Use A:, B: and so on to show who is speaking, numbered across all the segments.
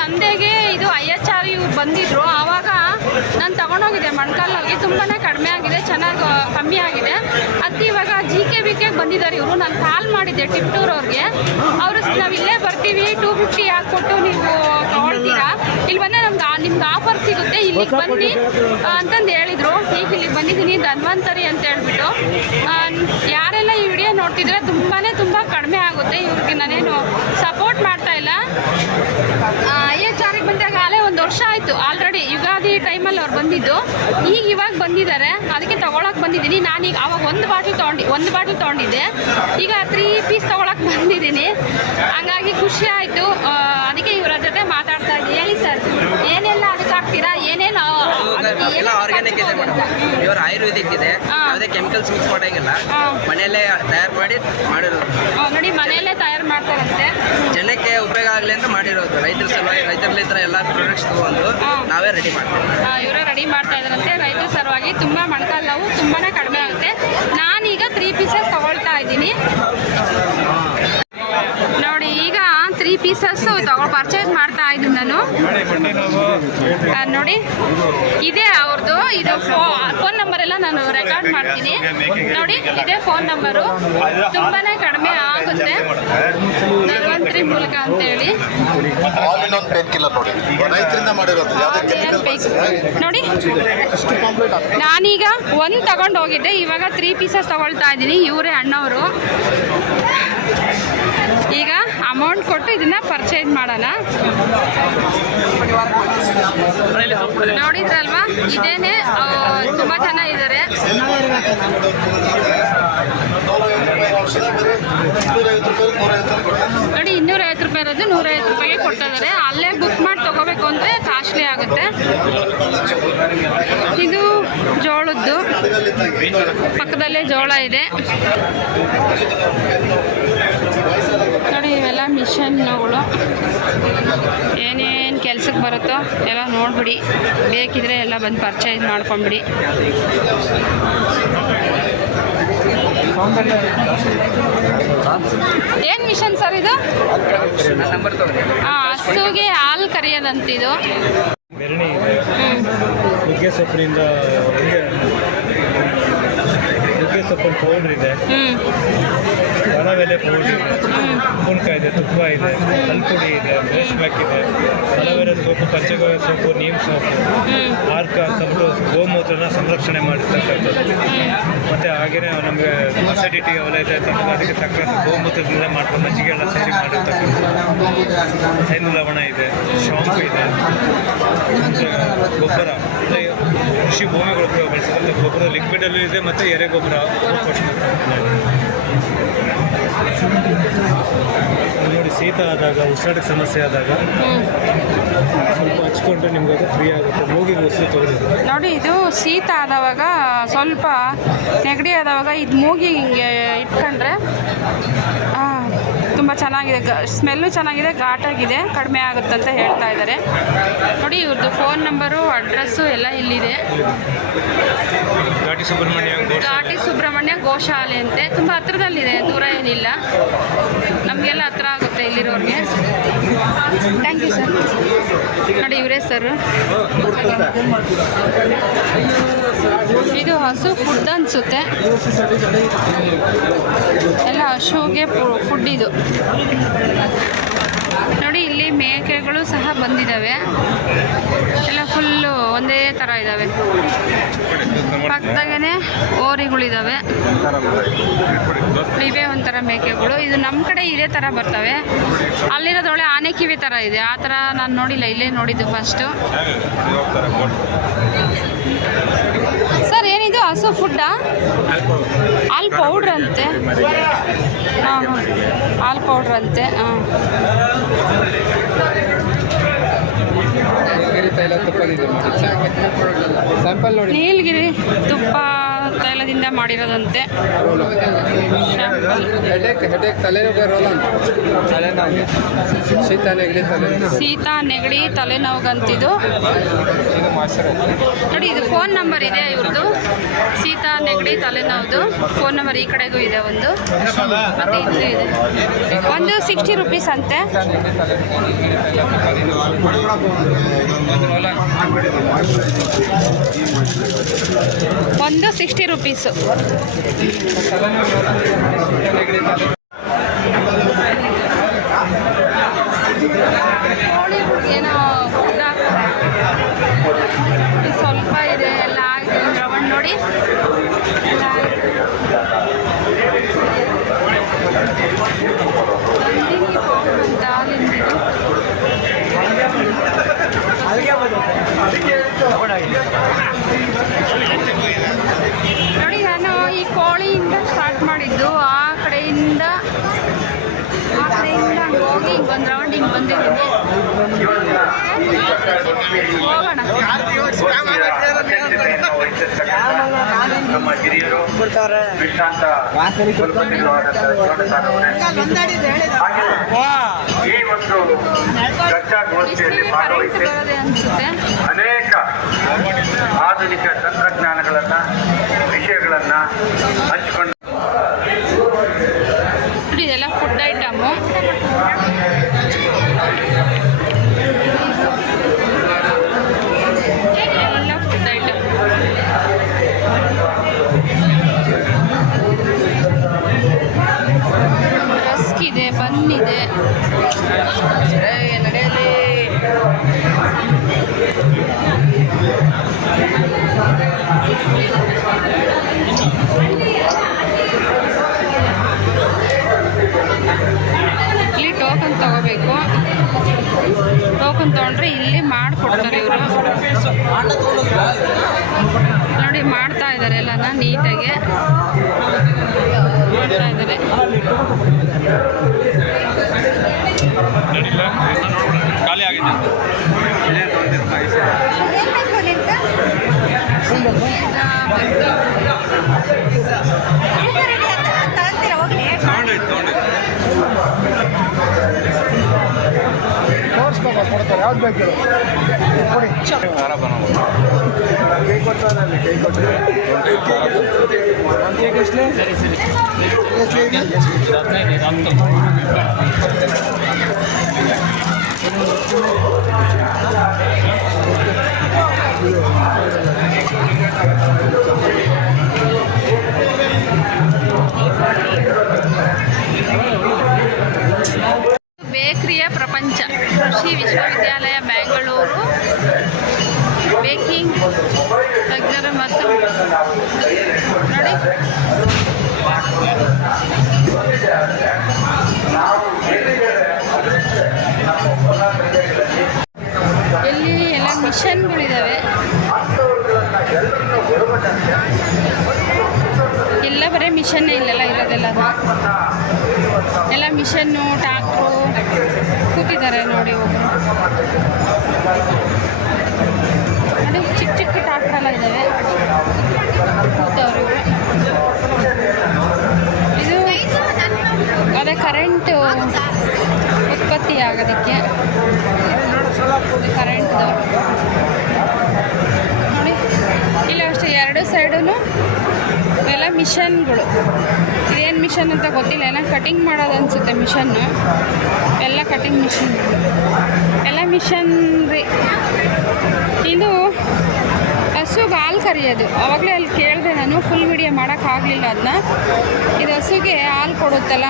A: ನಂದೆಗೆ ಇದು I H R ಇವ್ರು ಬಂದಿದ್ರು. ಆವಾಗ ನಾನು ತಗೊಂಡೋಗಿದ್ದೆ ಹೋಗಿ ತುಂಬಾ ಕಡಿಮೆ ಆಗಿದೆ ಚೆನ್ನಾಗಿ ಕಮ್ಮಿ ಆಗಿದೆ. ಅದು ಇವಾಗ ಜಿ ಕೆ ಬಿ ಕೆಗೆ ಬಂದಿದ್ದಾರೆ ಇವರು. ನಾನು ಕಾಲ್ ಮಾಡಿದ್ದೆ ಟಿಪ್ಟೂರ್ ಅವ್ರಿಗೆ. ಅವರು ನಾವು ಇಲ್ಲೇ ಬರ್ತೀವಿ ಟೂ ಫಿಫ್ಟಿ ಹಾಕ್ಕೊಟ್ಟು ನೀವು ತಗೊಳ್ತೀರಾ? ಇಲ್ಲಿ ಬಂದರೆ ನಮ್ಗೆ ನಿಮ್ಗೆ ಆಫರ್ ಸಿಗುತ್ತೆ. ಇಲ್ಲಿಗೆ ಬನ್ನಿ. ಅಂತಂದು ಹೇಳಿದರು. ಈಗ ಇಲ್ಲಿ ಬಂದಿದ್ದೀನಿ. ಧನ್ವಂತರಿ ಅಂತ ಹೇಳ್ಬಿಟ್ಟು. ಯಾರೆಲ್ಲ ಈ ವಿಡಿಯೋ ನೋಡ್ತಿದ್ರೆ ತುಂಬಾ ತುಂಬ ಕಡಿಮೆ ಆಗುತ್ತೆ. ಇವ್ರಿಗೆ ನಾನೇನು ಸಪೋರ್ಟ್ ಮಾಡ್ತಾ ಇಲ್ಲ. ಐ ಎಚ್ ಆರಿಗೆ ಬಂದಾಗ ಆಲೇ ಒಂದು ವರ್ಷ ಆಯಿತು. ಆಲ್ರೆಡಿ ಯುಗಾದಿ ಟೈಮಲ್ಲಿ ಅವ್ರು ಬಂದಿದ್ದು. ಈಗ ಇವಾಗ ಬಂದಿದ್ದಾರೆ. ಅದಕ್ಕೆ ತೊಗೊಳಕ್ಕೆ ಬಂದಿದ್ದೀನಿ. ನಾನೀಗ ಅವಾಗ ಒಂದು ಬಾಟ್ಲು ತೊಗೊಂಡು, ಒಂದು ಬಾಟ್ಲು ತೊಗೊಂಡಿದ್ದೆ. ಈಗ ತ್ರೀ ಪೀಸ್ ತೊಗೊಳಕ್ಕೆ ಬಂದಿದ್ದೀನಿ. ಹಂಗಾಗಿ ಖುಷಿ ಆಯಿತು ಅದಕ್ಕೆ ಇವರ ಜೊತೆ ಮಾತಾಡ್ತಾ ಇದ್ದೀನಿ ಹೇಳಿ ಸರ್ ಏನೆಲ್ಲ ಅದಕ್ಕೆ ಹಾಕ್ತೀರಾ ಏನೇನು ಅದಕ್ಕೆ
B: ಎಲ್ಲ
A: ಏನೇನ್
B: ಆರ್ಗ್ಯಾನಿಕ್ ಇದೆ ಮೇಡಮ್ ಇವ್ರ ಆಯುರ್ವೇದಿಕ್ ಇದೆ. ಯಾವುದೇ ಕೆಮಿಕಲ್ಸ್ ಮಿಕ್ಸ್ ಮಾಡಂಗಿಲ್ಲ. ಮನೆಯಲ್ಲೇ ತಯಾರು ಮಾಡಿ ಮಾಡಿರೋದು.
A: ನೋಡಿ ಮನೆಯಲ್ಲೇ ತಯಾರು ಮಾಡ್ತಾರಂತೆ.
B: ಜನಕ್ಕೆ ಉಪಯೋಗ ಆಗಲಿ ಅಂತ ಮಾಡಿರೋದು. ರೈತರ ಸಲುವಾಗಿ ರೈತರಲ್ಲಿದ್ರ ಎಲ್ಲ ಪ್ರಾಡಕ್ಟ್ಸ್ ತಗೊಂಡು. ನಾವೇ ರೆಡಿ ಮಾಡ್ತೀವಿ.
A: ಇವರೇ ರೆಡಿ ಮಾಡ್ತಾ ಇದ್ರಂತೆ ರೈತರ ಸಲುವಾಗಿ ತುಂಬ ಮೊಣಕಾಲು ನೋವು ತುಂಬಾ ಕಡಿಮೆ ಆಗುತ್ತೆ. ನಾನೀಗ ತ್ರೀ ಪೀಸಸ್ ತಗೊಳ್ತಾ ಇದ್ದೀನಿ. ನೋಡಿ ಈಗ ತ್ರೀ ಪೀಸಸ್ ತಗೊಂಡು ಪರ್ಚೇಸ್ ಮಾಡ್ತಾ ಇದ್ದೀನಿ ನಾನು. ನೋಡಿ. ಇದೆ ಅವ್ರದ್ದು ಇದು ಫೋನ್ ನಂಬರ್ ಎಲ್ಲ ನಾನು ರೆಕಾರ್ಡ್ ಮಾಡ್ತೀನಿ. ನೋಡಿ ಇದೇ ಫೋನ್ ನಂಬರು. ತುಂಬಾನೇ ಕಡಿಮೆ ಆಗುತ್ತೆ. ಧನ್ವಂತರಿ ಮೂಲಕ ಅಂತೇಳಿ.
C: ನೋಡಿ.
A: ನಾನೀಗ ಒಂದು ತಗೊಂಡು ಹೋಗಿದ್ದೆ ಇವಾಗ ತ್ರೀ ಪೀಸಸ್ ತಗೊಳ್ತಾ ಇದ್ದೀನಿ. ಇವರೇ ಅಣ್ಣವರು. ಈಗ ಅಮೌಂಟ್ ಕೊಟ್ಟು ಇದನ್ನ ಪರ್ಚೇಸ್ ಮಾಡೋಣ ನೋಡಿದ್ರಲ್ವಾ? ಇದೇನೆ ತುಂಬಾ ಜನ ಇದ್ದಾರೆ ನೋಡಿ, ಇನ್ನೂರೈವತ್ತು ರೂಪಾಯಿ ಇರೋದು, ನೂರೈವತ್ತು ರೂಪಾಯಿಗೆ ಕೊಡ್ತಾ ಇದ್ದಾರೆ ಅಲ್ಲೇ ಬುಕ್ ಮಾಡಿ ತಗೋಬೇಕು ಅಂದರೆ ಕಾಸ್ಟ್ಲಿ ಆಗುತ್ತೆ. ಇದು ಜೋಳದ್ದು. ಪಕ್ಕದಲ್ಲೇ ಜೋಳ ಇದೆ. ಮಿಷನ್ಗಳು ಏನೇನು ಕೆಲ್ಸಕ್ಕೆ ಬರುತ್ತೋ ಎಲ್ಲ ನೋಡಿಬಿಡಿ. ಬೇಕಿದ್ರೆ ಎಲ್ಲ ಬಂದು ಪರ್ಚೇಸ್ ಮಾಡ್ಕೊಂಬಿಡಿ. ಏನು ಮಿಷನ್ ಸರ್ ಇದು? ಹಸುಗೆ ಹಾಲು ಕರೆಯೋದಂತಿದು.
D: ಬೆರಣಿ ಇದೆ. ಸೊಪ್ಪಿನ ಪೌಡ್ರ್ ಇದೆ. ಒಣವೆಲೆ ಪೌಡ್ರ್ ಇದೆ. ಉಪ್ಪಿನಕಾಯಿ ಇದೆ ತುಪ್ಪ ಇದೆ ಹಲ್ಪುಡಿ ಇದೆ ಬ್ರಷ್ ಬ್ಯಾಕ್ ಇದೆ. ಅಲೋವೆರಾ ಸೋಪು ಪಂಚಗವ್ಯ ಸೋಪು ನೀಮ್ ಸೋಪು. ಆರ್ಕ ಅಂತಂದ್ಬಿಟ್ಟು ಗೋಮೂತ್ರನ ಸಂರಕ್ಷಣೆ ಮಾಡಿರ್ತಕ್ಕಂಥದ್ದು. ಮತ್ತು ಹಾಗೆಯೇ ನಮಗೆ ಅಸಿಡಿಟಿ ಅವೆಲ್ಲ ಇದೆ ಅಂತಂದ್ರೆ ಅದಕ್ಕೆ ತಕ್ಕಂಥ ಗೋಮೂತ್ರದಿಂದ ಮಾಡ್ಕೊಂಡು ಮಜ್ಜಿಗೆ ಎಲ್ಲ ಸೇರಿ ಮಾಡಿರ್ತಕ್ಕಂಥದ್ದು. ಹೈನು ಲವಣ ಇದೆ ಶಾಂಪು ಇದೆ ಗೊಬ್ಬರ. ಕೃಷಿ ಭೂಮಿಗಳು ಗೊಬ್ಬರ ಬಳಸಿದ್ರೆ ಗೊಬ್ಬರ ಲಿಕ್ವಿಡಲ್ಲೂ ಇದೆ, ಮತ್ತು ಎರೆ ಗೊಬ್ಬರ ನೋಡಿ, ಶೀತ ಆದಾಗ ಉಸಿರಾಟಕ್ಕೆ ಸಮಸ್ಯೆ ಆದಾಗ ಸ್ವಲ್ಪ ಹಚ್ಕೊಂಡ್ರೆ ನಿಮ್ಗೆ ಅದು ಫ್ರೀ ಆಗುತ್ತೆ. ಮೂಗಿ ಉಸಿರು ತಗೊಳ್ಳಿ
A: ನೋಡಿ, ಇದು ಶೀತ ಆದವಾಗ ಸ್ವಲ್ಪ ನೆಗಡಿ ಆದವಾಗ ಇದು ಮೂಗಿ ಹಿಂಗೆ ಇಟ್ಕೊಂಡ್ರೆ ತುಂಬ ಚೆನ್ನಾಗಿದೆ. ಸ್ಮೆಲ್ಲು ಚೆನ್ನಾಗಿದೆ ಘಾಟಾಗಿದೆ ಕಡಿಮೆ ಆಗುತ್ತೆ ಅಂತ ಹೇಳ್ತಾ ಇದ್ದಾರೆ. ನೋಡಿ ಇವ್ರದ್ದು ಫೋನ್ ನಂಬರು ಅಡ್ರೆಸ್ಸು ಎಲ್ಲ ಇಲ್ಲಿದೆ.
D: ಘಾಟಿ ಸುಬ್ರಹ್ಮಣ್ಯ
A: ಘಾಟಿ ಸುಬ್ರಹ್ಮಣ್ಯ ಗೋಶಾಲೆ ಅಂತೆ. ತುಂಬ ಹತ್ರದಲ್ಲಿದೆ ದೂರ ಏನಿಲ್ಲ. ನಮಗೆಲ್ಲ ಹತ್ರ ಆಗುತ್ತೆ ಇಲ್ಲಿರೋರಿಗೆ. ಥ್ಯಾಂಕ್ ಯು ಸರ್ ನೋಡಿ ಸರ್ ಇದು ಹಸು ಫುಡ್ ಅನ್ಸುತ್ತೆ. ಎಲ್ಲ ಹಸುಗೆ ಫುಡ್ ಇದು. ನೋಡಿ ಇಲ್ಲಿ ಮೇಕೆಗಳು ಸಹ ಬಂದಿದ್ದಾವೆ ಒಂದೇ ಥರ ಇದ್ದಾವೆ ಓರಿಗಳು ಓರಿಗಳಿದ್ದಾವೆ ಇವೇ ಒಂಥರ ಮೇಕೆಗಳು. ಇದು ನಮ್ಮ ಕಡೆ ಇದೇ ಥರ ಬರ್ತವೆ. ಅಲ್ಲಿರೋದ್ರೊಳೆ ಆನೆ ಕಿವಿ ಥರ ಇದೆ. ಆ ಥರ ನಾನು ನೋಡಿಲ್ಲ. ಇಲ್ಲೇ ನೋಡಿದ್ದು ಫಸ್ಟು ಸರ್, ಏನಿದು? ಹಸು ಫುಡ್ಡಾ ಹಾಲು ಪೌಡ್ರ್ ಅಂತೆ. ಹಾಂ ಹಾಲು ಪೌಡ್ರ್ ಅಂತೆ. ಹಾಂ.
E: ತೈಲ ತುಪ್ಪದಿದೆ ಸ್ಯಾಂಪಲ್ ನೋಡಿ.
A: ನೀಲಗಿರಿ ತುಪ್ಪ ತೈಲ ಹಾಲದಿಂದ ಮಾಡಿರೋದಂತೆ. ಸೀತಾ
E: ಹೆಡೇಕ್ ಹೆಡೇಕ್ ತಲೆನೋವು ರೋಲ್ ತಲೆನೋವು ಶೀತ ನೆಗಡಿ ತಲೆನೋವು.
A: ಶೀತ ನೆಗಡಿ ತಲೆನೋವುಗಂತಿದು ನೋಡಿ ಇದು ಫೋನ್ ನಂಬರ್ ಇದೆ ಇವ್ರದ್ದು ಸೀತಾ ನೆಗಡಿ ತಲೆನೋವುದು. ಫೋನ್ ನಂಬರ್ ಈ ಕಡೆಗೂ ಇದೆ ಒಂದು. ಮತ್ತೆ ಇದು ಇದೆ. ಒಂದು ಸಿಕ್ಸ್ಟಿ ರುಪೀಸ್ ಅಂತೆ. ಒಂದು ಸಿಕ್ಸ್ಟಿ ರುಪೀಸು ಏನೋ ಫುಡ್ ಸ್ವಲ್ಪ ಇದೆ ಎಲ್ಲ ಆಗಿದೆ ದ್ರವಣ ನೋಡಿ ಎಲ್ಲ ಆಗಿದೆ. ನಂದಿನಿ ಪೌಡರ್ ಅಂತ ಹಾಲಿಂದಿದು ನೋಡಿ ನಾನು ಈ ಕೋಳಿಯಿಂದ ಸ್ಟಾರ್ಟ್ ಮಾಡಿದ್ದು ಆ ಕಡೆಯಿಂದ ಆ ಕಡೆಯಿಂದ ಹಂಗೆ ಹೋಗಿ ಹಿಂಗೆ ಒಂದು ರೌಂಡ್ ಹಿಂಗೆ ಬಂದಿದ್ದೀನಿ ಹೋಗೋಣ
F: ನಮ್ಮ ಹಿರಿಯರು ಈ ಒಂದು ಚರ್ಚಾಗೋಷ್ಠಿಯಲ್ಲಿ ಭಾಗವಹಿಸಿ ಅನೇಕ ಆಧುನಿಕ ತಂತ್ರಜ್ಞಾನಗಳನ್ನ ವಿಷಯಗಳನ್ನ ಹಂಚಿಕೊಂಡು
A: ಟೋಕನ್ ತೊಗೊಂಡ್ರೆ ಇಲ್ಲಿ ಮಾಡಿಕೊಡ್ತಾರೆ ಇವರು. ನೋಡಿ ಮಾಡ್ತಾ ಇದ್ದಾರೆ ಎಲ್ಲನ ನೀಟಾಗಿ. ಮಾಡ್ತಾ ಇದ್ದಾರೆ
D: ಖಾಲಿ ಆಗಿದೆ
E: ತೋರಿಸ್ಬೇಕು ಯಾವ್ದು ಬೇಕು? ಕೊಡಿ. ಕೈ ಕೊಡ್ತಾರೆ ಕೈ ಕೊಟ್ಟರೆ
A: ಬೇಕರಿಯ ಪ್ರಪಂಚ. ಕೃಷಿ ವಿಶ್ವವಿದ್ಯಾಲಯ, ಬೆಂಗಳೂರು. ಬೇಕಿಂಗ್ ತಜ್ಞರ ಮತ್ತು ನೋಡಿ. ಇಲ್ಲಿ ಎಲ್ಲ ಮಿಷನ್ಗಳಿದ್ದಾವೆ ಎಲ್ಲ ಬರೀ ಮಿಷನ್ನೇ ಇಲ್ಲೆಲ್ಲ ಇರೋದೆಲ್ಲ ಎಲ್ಲ ಮಿಷನ್ನು, ಟ್ಯಾಕ್ಟ್ರು ಕೂತಿದ್ದಾರೆ ನೋಡಿ ಒಬ್ಬರು ಅದು ಚಿಕ್ಕ ಚಿಕ್ಕ ಟ್ಯಾಕ್ಟ್ರ್ ಎಲ್ಲ ಇದ್ದಾವೆ. ಕೂತವ್ರು. ಇದು ಅದೇ ಕರೆಂಟು ಉತ್ಪತ್ತಿ ಆಗೋದಕ್ಕೆ. ಕರೆಂಟ್ ನೋಡಿ, ಇಲ್ಲ ಅಷ್ಟೇ ಎರಡು ಸೈಡೂ ಎಲ್ಲ ಮಿಷನ್ಗಳು. ಇದೇನು ಮಿಷನ್ ಅಂತ ಗೊತ್ತಿಲ್ಲ, ಏನೋ ಕಟಿಂಗ್ ಮಾಡೋದು ಅನಿಸುತ್ತೆ ಮಿಷನ್ನು ಎಲ್ಲ ಕಟಿಂಗ್ ಮಿಷನ್ ಎಲ್ಲ ಮಿಷನ್ ರೀ. ಇದು ಹಸುಗೆ ಹಾಲು ಕರಿಯೋದು. ಆವಾಗಲೇ ಅಲ್ಲಿ ಕೇಳಿದೆ ನಾನು ಫುಲ್ ವಿಡಿಯೋ ಮಾಡೋಕ್ಕಾಗಲಿಲ್ಲ ಅದನ್ನ ಇದು ಹಸುಗೆ ಹಾಲು ಕೊಡುತ್ತಲ್ಲ.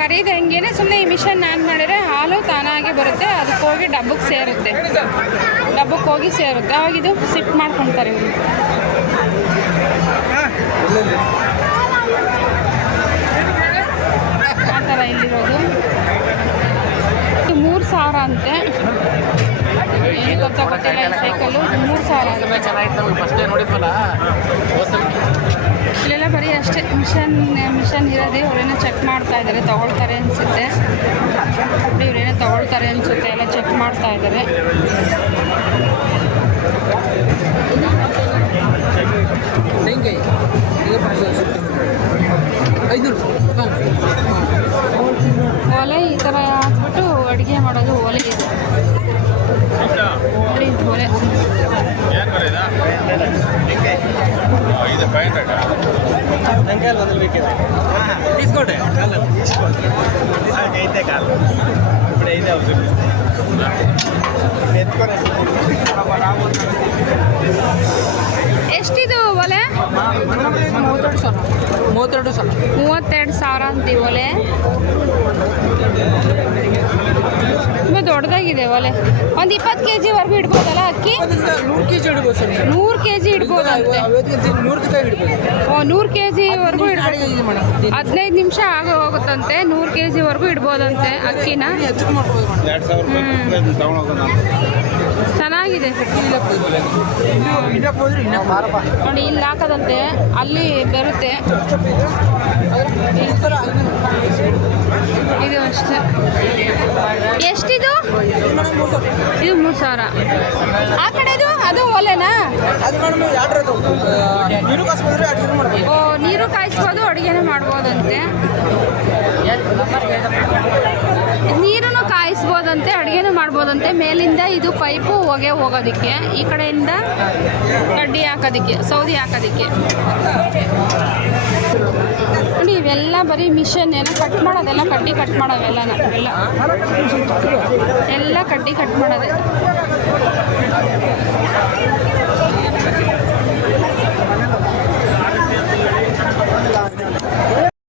A: ಕರೀದು ಹೆಂಗೇನೆ ಸುಮ್ಮನೆ ಈ ಮಿಷನ್ ಆನ್ ಮಾಡಿದ್ರೆ ಹಾಲು ತಾನಾಗೆ ಬರುತ್ತೆ, ಅದಕ್ಕೆ ಹೋಗಿ ಡಬ್ಬಕ್ಕೆ ಸೇರುತ್ತೆ. ಡಬ್ಬಕ್ಕೆ ಹೋಗಿ ಸೇರುತ್ತೆ. ಅವಾಗ ಇದು ಸಿಟ್ ಇವರು. ಆ ಥರ ಇಲ್ಲಿರೋದು ಇದು ಮೂರು ಸಾವಿರ ಅಂತೆ. ಏನು ಗೊತ್ತಾ ಗೊತ್ತಿಲ್ಲ ಈ ಸೈಕಲ್ಲು ಮೂರು ಸಾವಿರ ಅಂತೆ. ಇಲ್ಲೆಲ್ಲ ಬರೀ ಅಷ್ಟೇ. ಮಿಷನ್ ಮಿಷನ್ ಇರೋದೇ. ಅವರೇನೋ ಚೆಕ್ ಮಾಡ್ತಾ ಇದಾರೆ. ತಗೊಳ್ತಾರೆ ಅನ್ಸುತ್ತೆ. ಇವರೇನೋ ತಗೊಳ್ತಾರೆ ಅನ್ಸುತ್ತೆ. ಎಲ್ಲ ಚೆಕ್ ಮಾಡ್ತಾ ಇದ್ದಾರೆ
E: అయితే కాదు ఇప్పుడు అయితే అవుతుంది
A: ಎಷ್ಟಿದು ಒಲೆ?
E: ಮೂವತ್ತೆರಡು ಸಾವಿರ.
A: ಮೂವತ್ತೆರಡು ಸಾವಿರ ಅಂತೀವಿ ಒಲೆ. ತುಂಬ ದೊಡ್ಡದಾಗಿದೆ ಒಲೆ. ಒಂದು ಇಪ್ಪತ್ತು ಕೆ ಜಿವರೆಗೂ ಇಡ್ಬೋದಲ್ಲ ಅಕ್ಕಿ?
E: ನೂರು ಕೆ ಜಿ ಸರ್
A: ನೂರು ಕೆ ಜಿ ಇಡ್ಬೋದಂತೆ.
E: ನೂರು
A: ಓ ಕೆ ಜಿವರೆಗೂ ಇಡ್ಬೋದು. ಹದಿನೈದು ನಿಮಿಷ ಆಗ ಹೋಗುತ್ತಂತೆ ನೂರು ಕೆ ಜಿವರೆಗೂ ಇಡ್ಬೋದಂತೆ ಅಕ್ಕಿನ.
E: ಹೆಚ್ಚು
A: ಚೆನ್ನಾಗಿದೆ. ನೋಡಿ, ಇಲ್ಲಿ ಹಾಕದಂತೆ. ಅಲ್ಲಿ ಬರುತ್ತೆ. ಇದು ಅಷ್ಟೇ. ಎಷ್ಟಿದು? ಇದು ಮೂರು ಸಾವಿರ. ಆ ಕಡೆದು? ಅದು ಒಲೆನಾ? ಓ, ನೀರು ಕಾಯಿಸ್ಬೋದು, ಅಡುಗೆನೂ ಮಾಡ್ಬೋದಂತೆ. ನೀರನ್ನು ಕಾಯಿಸ್ಬೋದಂತೆ, ಅಡುಗೆನೂ ಮಾಡ್ಬೋದಂತೆ, ಮೇಲಿಂದ ಇದು ಪೈಪು ಹೊಗೆ ಹೋಗೋದಕ್ಕೆ, ಈ ಕಡೆಯಿಂದ ಕಡ್ಡಿ ಹಾಕೋದಕ್ಕೆ, ಸೌದಿ ಹಾಕೋದಕ್ಕೆ. ನೋಡಿ, ಇವೆಲ್ಲ ಬರೀ ಮಿಷನ್ ಏನೋ ಕಟ್ ಮಾಡೋದೆಲ್ಲ ಕಡ್ಡಿ ಕಟ್ ಮಾಡೋವೆಲ್ಲ ಎಲ್ಲ ಎಲ್ಲ ಕಡ್ಡಿ ಕಟ್ ಮಾಡೋದೆ.